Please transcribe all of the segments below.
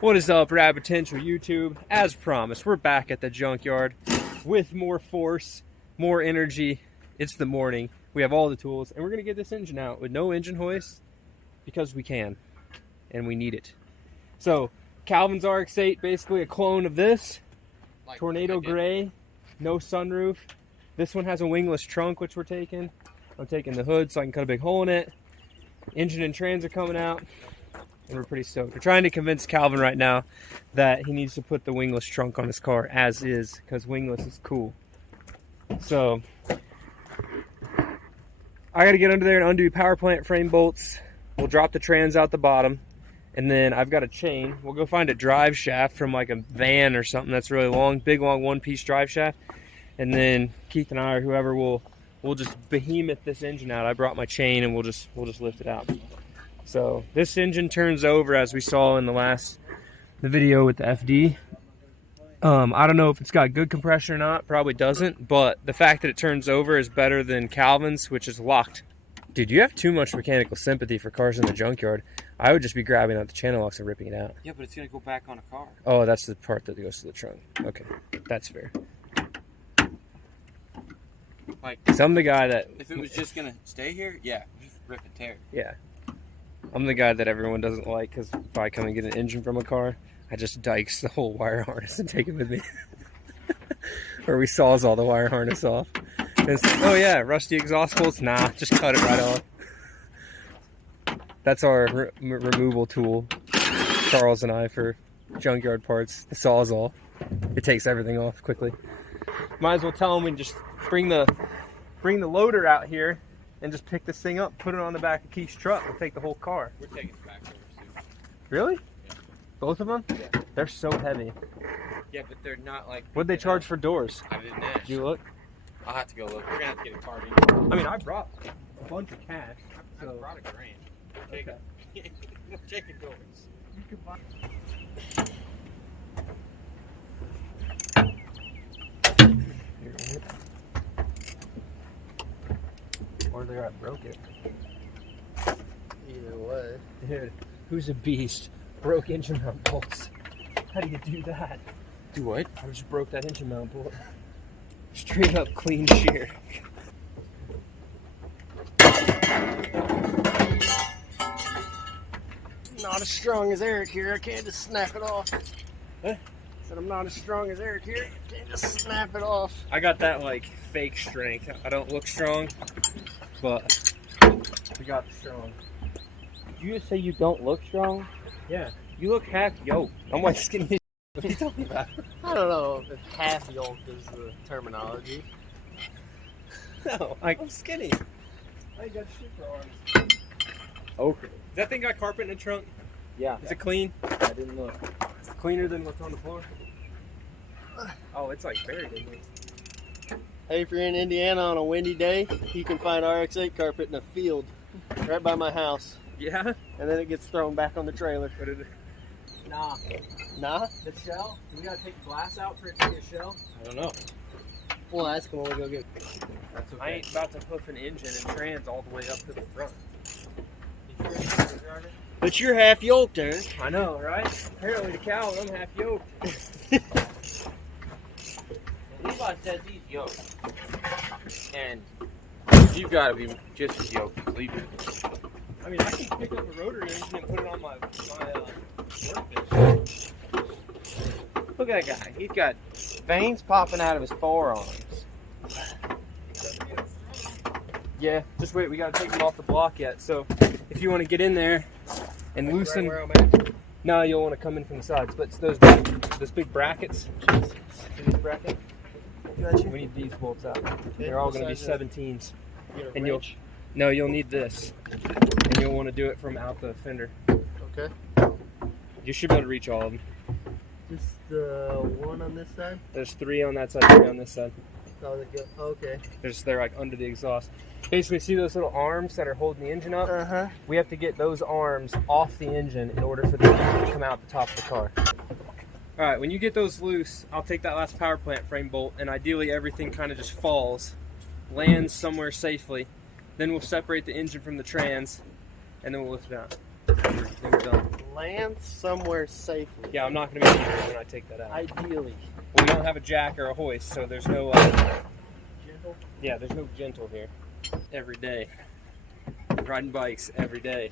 What is up, Rad Potential YouTube? As promised, we're back at the junkyard with more force, more energy. It's the morning. We have all the tools, and we're going to get this engine out with no engine hoist because we can, and we need it. So, Calvin's RX8, basically a clone of this. Tornado gray, no sunroof. This one has a wingless trunk, which we're taking. I'm taking the hood so I can cut a big hole in it. Engine and trans are coming out, and we're pretty stoked. We're trying to convince Calvin right now that he needs to put the wingless trunk on his car as is, because wingless is cool. So, I got to get under there and undo power plant frame bolts. We'll drop the trans out the bottom, and then I've got a chain. We'll go find a drive shaft from like a van or something that's really long, big long one-piece drive shaft, and then Keith and I or whoever we'll just behemoth this engine out. I brought my chain and we'll just lift it out. So this engine turns over, as we saw in the video with the FD. I don't know if it's got good compression or not. Probably doesn't, but the fact that it turns over is better than Calvin's, which is locked. Dude, you have too much mechanical sympathy for cars in the junkyard. I would just be grabbing out the channel locks and ripping it out. Yeah, but it's gonna go back on a car. Oh, that's the part that goes to the trunk. Okay, that's fair. Like, I'm the guy that... If it was just gonna stay here, yeah, just rip and tear. Yeah. I'm the guy that everyone doesn't like, because if I come and get an engine from a car, I just dikes the whole wire harness and take it with me. Or we saws all the wire harness off. And it's like, oh yeah, rusty exhaust bolts? Nah, just cut it right off. That's our removal tool, Charles and I, for junkyard parts. The Sawzall. It takes everything off quickly. Might as well tell them we just bring the loader out here and just pick this thing up, put it on the back of Keith's truck. We'll take the whole car. We're taking it back over soon. Really? Yeah. Both of them? Yeah. They're so heavy. Yeah, but they're not like... What'd they charge for doors? I didn't ask. Did you look? I'll have to go look. We're gonna have to get a card in. I mean, I brought a bunch of cash. I brought a grand. Okay. We're taking doors. You can buy... Or they got broke it. Either way. Dude, who's a beast? Broke engine mount bolts. How do you do that? Do what? I just broke that engine mount bolt. Straight up clean shear. Not as strong as Eric here. I can't just snap it off. Huh? Said I'm not as strong as Eric here. Can't just snap it off. I got that like fake strength. I don't look strong, but we got strong. Did you just say you don't look strong? Yeah, you look half yoked. I'm like skinny as what are you talking about? I don't know if half yoked is the terminology. No, I'm skinny. I ain't got shit for arms. Okay. Does that thing got carpet in the trunk? Yeah. Is it clean? I didn't look. It's cleaner than what's on the floor? Oh, it's like buried in it. Hey, if you're in Indiana on a windy day, you can find RX8 carpet in a field right by my house. Yeah? And then it gets thrown back on the trailer. What is it? Nah. Nah? The shell? We gotta take the glass out for it to be a shell? I don't know. Well, that's when we go get. That's okay. I ain't about to hoof an engine and trans all the way up to the front. But you're half yoked, Eric. I know, right? Apparently the cow and I'm half yoked. Levi says he's yoked. And you gotta be just as yoked as Levi. I mean, I can pick up a rotary engine and put it on my workbench. Look at that guy. He's got veins popping out of his forearms. Yeah, just wait. We gotta take them off the block yet. So if you want to get in there and loosen... Right where I'm at. No, you'll want to come in from the sides. But it's those big brackets. See these brackets? Gotcha. We need these bolts out. Okay, They're all going to be besides 17s. And You'll need this. And you'll want to do it from out the fender. Okay. You should be able to reach all of them. Just the one on this side? There's 3 on that side, 3 on this side. Oh, okay. They're like under the exhaust. Basically, see those little arms that are holding the engine up? Uh-huh. We have to get those arms off the engine in order for them to come out the top of the car. All right, when you get those loose, I'll take that last power plant frame bolt, and ideally everything kind of just falls, lands somewhere safely. Then we'll separate the engine from the trans, and then we'll lift it out. Then we're done. Land somewhere safely. Yeah, I'm not going to be here when I take that out. Ideally. We don't have a jack or a hoist, so there's no... Gentle. Yeah, there's no gentle here. Every day. Riding bikes every day.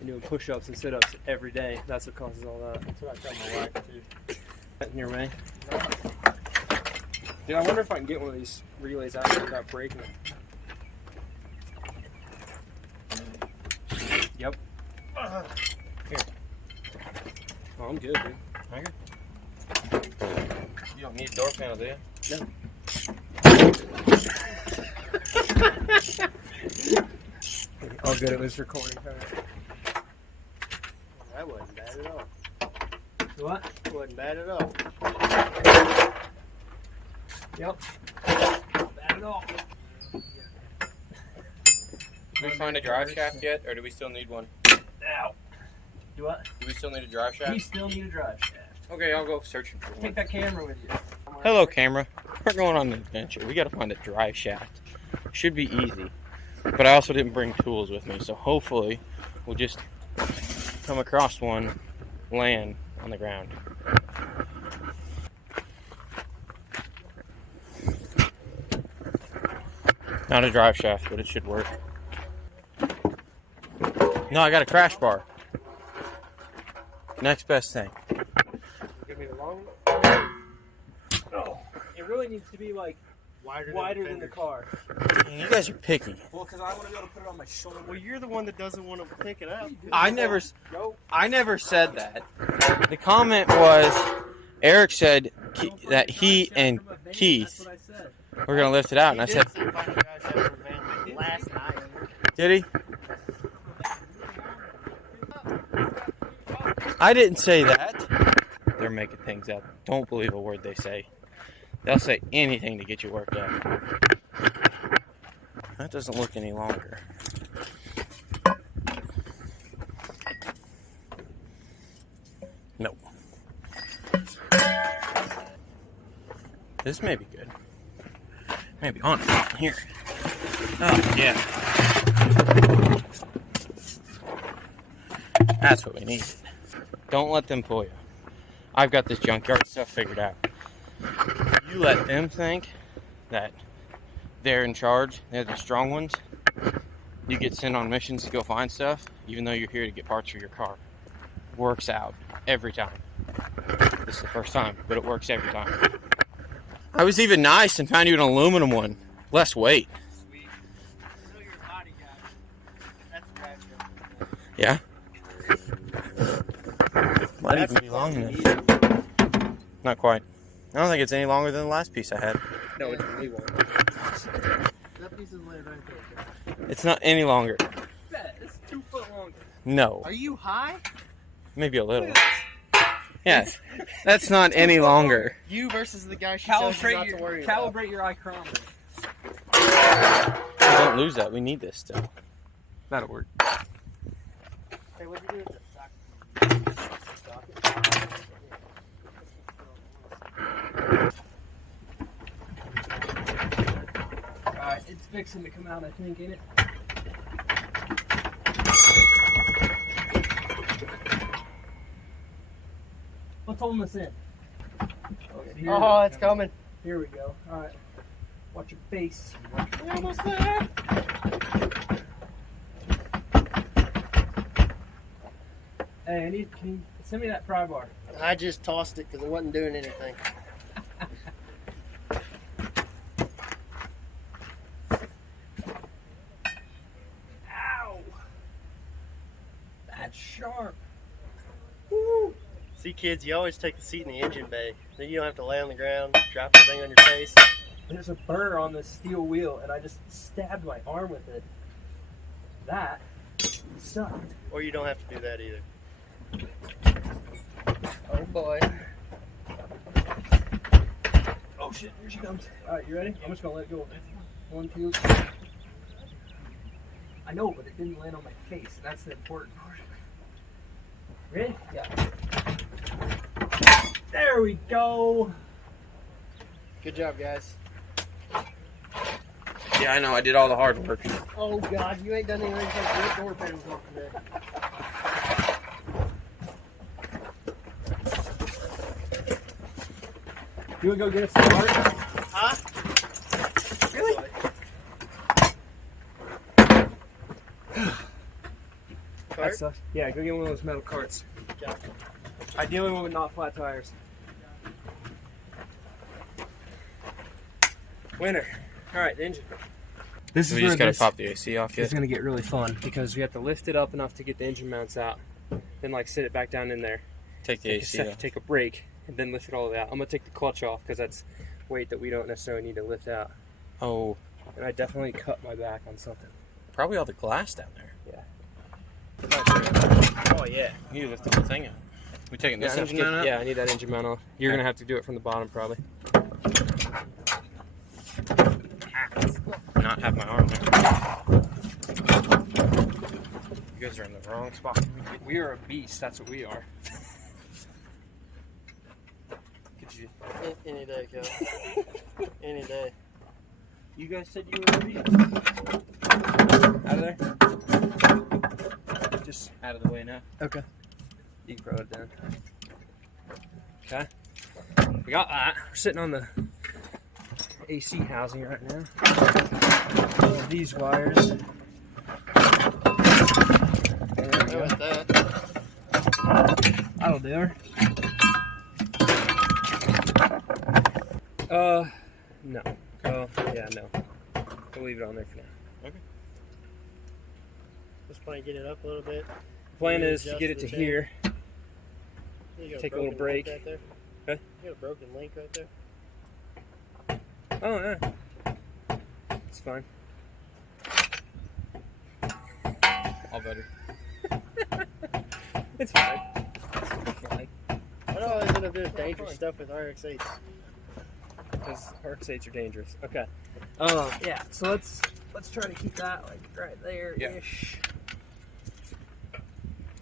And doing push-ups and sit-ups every day. That's what causes all that. That's what I tell my wife too. In your way. Dude, I wonder if I can get one of these relays out there without breaking it. Yep. Here. Oh, I'm good, dude. Okay. You don't need a door panel, do you? No. Oh, good, it was recording. That wasn't bad at all. What? That wasn't bad at all. Yep. Not bad at all. Did we find a drive shaft yet, or do we still need one? Now. Do what? Do we still need a drive We shaft? still need a drive shaft. Okay, I'll go searching for Take one. that camera with you. Hello, camera. We're going on an adventure. We got to find a drive shaft. Should be easy. But I also didn't bring tools with me, so hopefully we'll just come across one, land on the ground. Not a drive shaft, but it should work. No, I got a crash bar. Next best thing. Give me the long one. Oh, it really needs to be like wider than the car. You guys are picky. Well, because I want to be able to put it on my shoulder. Well, you're the one that doesn't want to pick it up. I never said that. The comment was was, Eric said that he and Keith That's what I said. were going to lift it out, and I He said, did say find a drive shaft for van last night. did he? I didn't say that. They're making things up. Don't believe a word they say. They'll say anything to get you worked up. That doesn't look any longer. Nope. This may be good. Maybe on here. Oh, yeah. That's what we need. Don't let them pull you. I've got this junkyard stuff figured out. You let them think that they're in charge, they're the strong ones. You get sent on missions to go find stuff, even though you're here to get parts for your car. Works out every time. This is the first time, but it works every time. I was even nice and found you an aluminum one. Less weight. Sweet. I know you're a body guy. That's a drive shaft. Yeah? Might even be long enough. Not quite. I don't think it's any longer than the last piece I had. No, it's me one. That piece is laid right there. It's not any longer. It's 2 foot long. No. Are you high? Maybe a little. Yes. That's not any longer. You versus the guy she tells you not to worry about. Calibrate your ichrometer. Don't lose that. We need this still. That'll work. Hey, what'd you do with that socket? Alright, it's fixing to come out, I think, ain't it? Let's hold this in. Okay, here Oh, it's coming. Here we go. Alright. Watch your face. We're almost there. Hey, can you send me that pry bar? I just tossed it because it wasn't doing anything. Ow! That's sharp. Woo! See, kids, you always take the seat in the engine bay. Then you don't have to lay on the ground, drop the thing on your face. There's a burr on this steel wheel, and I just stabbed my arm with it. That sucked. Or you don't have to do that either. Oh boy. Oh shit, here she comes. Alright, you ready? I'm just gonna let go of it. 1, 2. I know, but it didn't land on my face. That's the important part. Ready? Yeah. There we go. Good job, guys. Yeah, I know. I did all the hard work. Oh God, you ain't done anything like door panels off today. You wanna go get us some cart? Huh? Really? That sucks. Yeah, go get one of those metal carts. Yeah. Ideally one with not flat tires. Winner. Alright, the engine. This We is just where gotta this pop the AC off is yet. going to get really fun because we have to lift it up enough to get the engine mounts out. Then like sit it back down in there. Take the Take AC off. take a break and then lift it all the way out. I'm going to take the clutch off because that's weight that we don't necessarily need to lift out. Oh, And I definitely cut my back on something. probably all the glass down there. Oh yeah. You lift the whole thing out. We taking this engine mount out? Yeah, I need that engine mount off. You're Okay. going to have to do it from the bottom probably. Not have my arm there. You guys are in the wrong spot. We are a beast. That's what we are. Could you? Any day, Kevin. Any day. You guys said you were a beast. Out of there. Just Out of the way now. okay. You can throw it down. Okay. We got that. We're sitting on the AC housing right now. All of these wires. There we Go go. with that. That'll do her. No. Oh, yeah, no. We'll leave it on there for now. Just want to get it up a little bit. Plan You is to adjust get it the to chain. here. You got Take a little broken break. link right there. Huh? You got a broken link right there. Oh, yeah. It's fine. All better. It's fine. It's fine. I don't always end up doing dangerous stuff with RX8s. Because RX8s are dangerous. Okay. Yeah. So let's try to keep that like right there ish.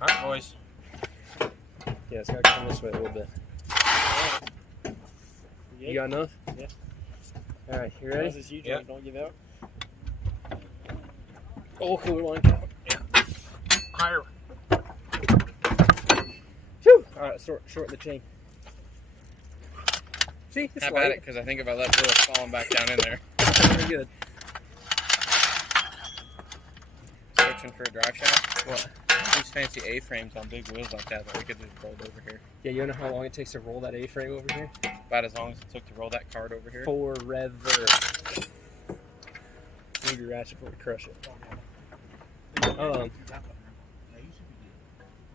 All right, boys. Yeah, it's gotta come this way a little bit. You got enough? Yeah. All right. You As ready? is you, Yeah. don't give out. Oh, cooler line count. Higher. Whew. All right. Shorten the chain. See, it's Have light. at it, because I think if I let go, it's falling back down in there. Very good. Searching for a drive shaft. What? These fancy A-frames on big wheels like that we could just roll over here. Yeah, you know how long it takes to roll that A-frame over here? About as long as it took to roll that card over here. Forever. Move your ratchet before we crush it.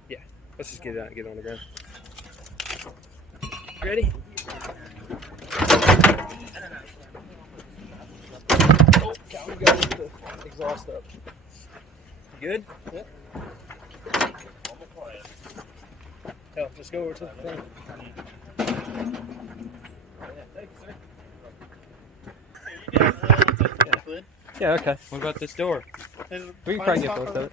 Yeah, let's just get it out and get it on the ground. Ready? Oh, God, we got the exhaust up. You good? Yep. Hell, just go over to the thing. Yeah, okay. What about this door? We can probably get both of it.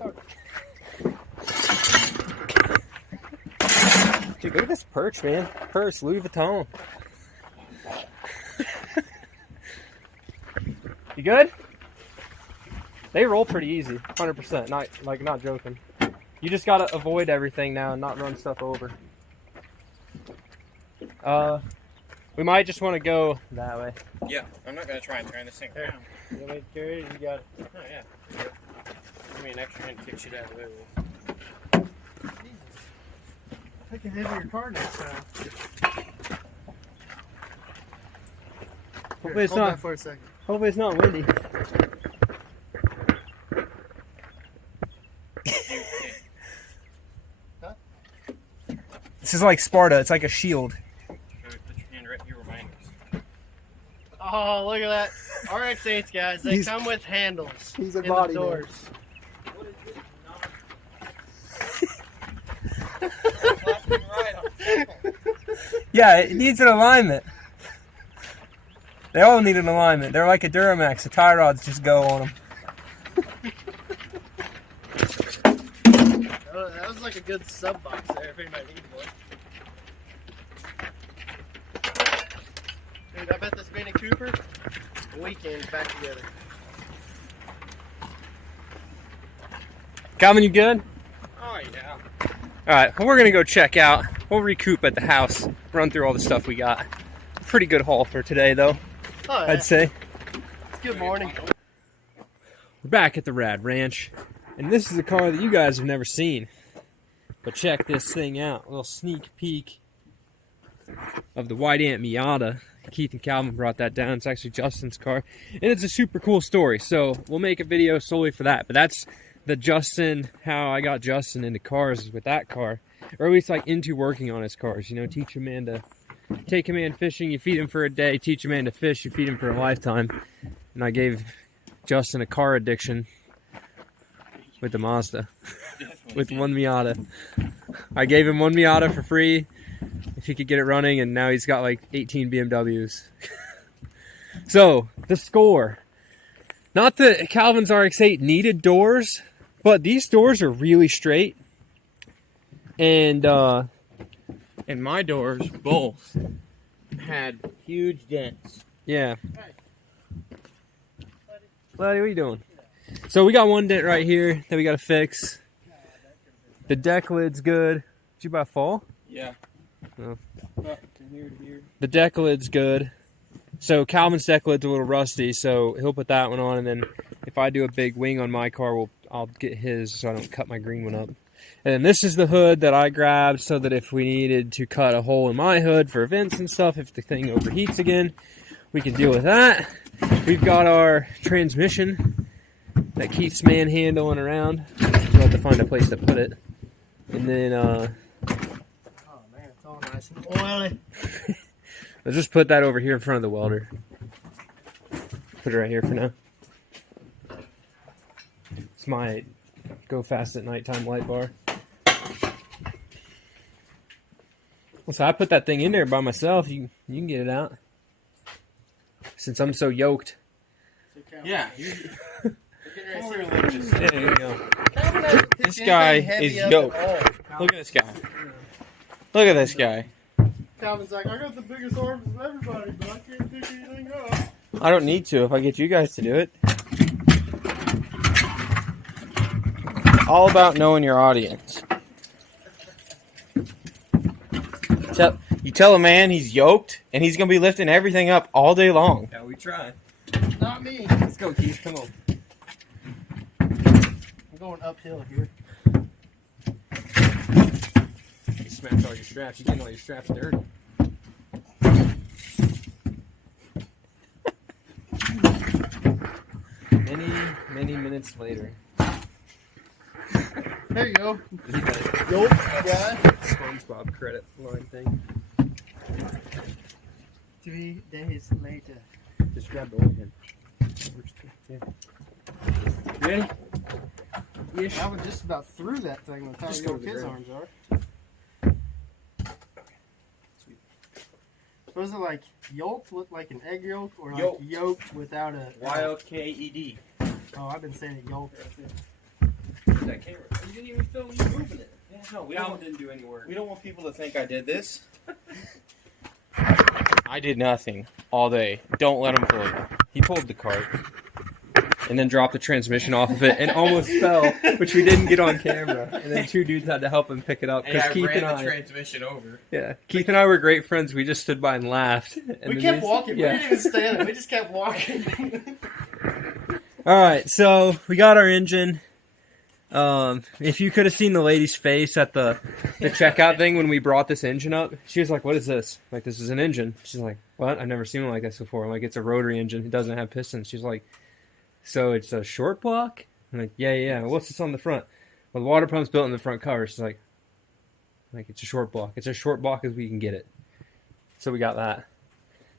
Dude, look at this perch, man. Perch, Louis Vuitton. You good? They roll pretty easy, 100%. Not joking. You just gotta avoid everything now and not run stuff over. We might just want to go that way. Yeah, I'm not going to try and turn this thing around. You want me to carry it? You got it. Oh, yeah. Give me an extra hand to kick shit out of the way. I can have your car next time. Hopefully it's Hold not. that for a second. Hopefully it's not windy. Huh? This is like Sparta. It's like a shield. Put your hand right here, remind us. Oh, look at that. RX8s, guys. They He's- come with handles. he's a in body the man. doors. Yeah, it needs an alignment. They all need an alignment. They're like a Duramax. The tie rods just go on them. Oh, that was like a good sub box there if anybody needs one. Dude, I bet this Mini Cooper, a weekend back together. Calvin, you good? Oh, yeah. All right, well, we're gonna go check out. We'll recoup at the house, run through all the stuff we got. Pretty good haul for today, though. Oh, yeah. I'd say. Good morning. We're back at the Rad Ranch, and this is a car that you guys have never seen. But check this thing out, a little sneak peek of the White Ant Miata. Keith and Calvin brought that down. It's actually Justin's car, and it's a super cool story. So we'll make a video solely for that. But that's the Justin, how I got Justin into cars with that car, or at least like into working on his cars. You know, teach a man to take a man fishing, you feed him for a day. Teach a man to fish, you feed him for a lifetime. And I gave Justin a car addiction with the Mazda, with one Miata. I gave him one Miata for free if he could get it running, and now he's got like 18 BMWs. So, the score. Not that Calvin's RX8 needed doors, but these doors are really straight. And my doors both had huge dents. yeah. Buddy, what are you doing? So we got one dent right here that we got to fix. The deck lid's good. Did you buy fall? Yeah. Oh. From here to here. The deck lid's good. So Calvin's deck lid's a little rusty, so he'll put that one on, and then if I do a big wing on my car, I'll get his so I don't cut my green one up. And then this is the hood that I grabbed so that if we needed to cut a hole in my hood for vents and stuff, if the thing overheats again, we can deal with that. We've got our transmission that Keith's manhandling around. We'll have to find a place to put it. And then, Oh, man, it's all nice and oily. let's just put that over here in front of the welder. Put it right here for now. It's my go fast at nighttime light bar. So I put that thing in there by myself. You can get it out. Since I'm so yoked. Yeah. Yeah, there you go. This guy is yoked. Look at this guy. Look at this guy. Calvin's like, I got the biggest arms of everybody, but I can't pick anything up. I don't need to if I get you guys to do it. All about knowing your audience. You tell a man he's yoked, and he's going to be lifting everything up all day long. Yeah, we try. Not me. Let's go, Keith. Come on. I'm going uphill here. You smashed all your straps. You're getting all your straps dirty. Many minutes later. There you go. He got it. Yo, guy. SpongeBob credit line thing. 3 days later. Just grab the overhead. Yeah. Ready? Ish. I was just about through that thing with how Just go yoked to the his ground. arms are. Was it like yolk with like an egg yolk, or like Yolk. yolked without a Y-O-K-E-D. Oh, I've been saying it yolk. That camera. You didn't even film you moving it. Yeah, no, Calvin didn't do any work. We don't want people to think I did this. I did nothing all day. Don't let them fool you. He pulled the cart and then dropped the transmission off of it and almost fell, which we didn't get on camera. And then two dudes had to help him pick it up because Keith and I transmission over. Yeah, Keith and I were great friends. We just stood by and laughed. And We then kept these- walking. Yeah. We didn't even stand it. We just kept walking. All right, so we got our engine. If you could have seen the lady's face at the checkout thing when we brought this engine up, she was like, "What is this? Like, this is an engine." She's like, "What? I've never seen one like this before." I'm like, "It's a rotary engine. It doesn't have pistons." She's like, "So it's a short block?" I'm like, "Yeah. What's this on the front?" Well, the water pump's built in the front cover. She's like, it's a short block. It's as short block as we can get it. So we got that.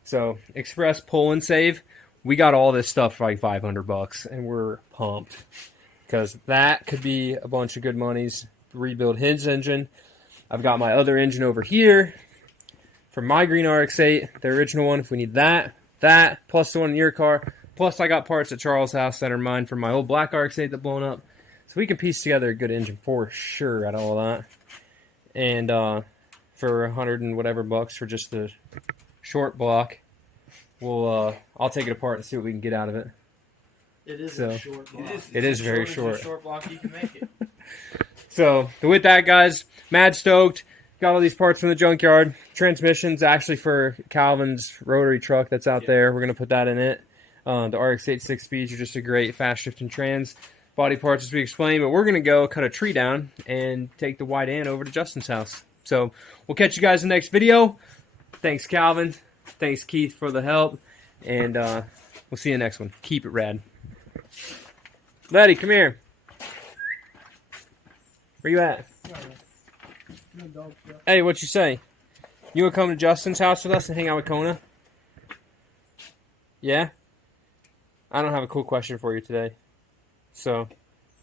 So express pull and save. We got all this stuff for like $500, and we're pumped because that could be a bunch of good monies. Rebuild his engine. I've got my other engine over here for my green RX8, the original one. If we need that, plus the one in your car, plus I got parts at Charles' house that are mine for my old black RX8 that blown up. So we can piece together a good engine for sure out of all that. And for $100 and whatever bucks for just the short block, I'll take it apart and see what we can get out of it. It is So, a short block. It is very short. Short block, you can make it. So with that, guys, mad stoked. Got all these parts from the junkyard. Transmission's actually for Calvin's rotary truck that's out there. We're going to put that in it. The RX8 6-speeds are just a great fast shifting trans. Body parts as we explained, but we're going to go cut a tree down and take the white Ann over to Justin's house. So we'll catch you guys in the next video. Thanks, Calvin. Thanks, Keith, for the help. And we'll see you in the next one. Keep it rad. Letty, come here. Where you at? Hey, what you say? You want to come to Justin's house with us and hang out with Kona? Yeah? I don't have a cool question for you today. So,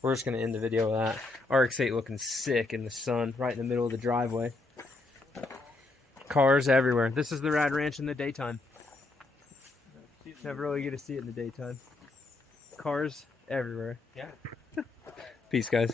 we're just going to end the video with that. RX8 looking sick in the sun, right in the middle of the driveway. Cars everywhere. This is the Rad Ranch in the daytime. Never really get to see it in the daytime. Cars everywhere. Yeah. Peace, guys.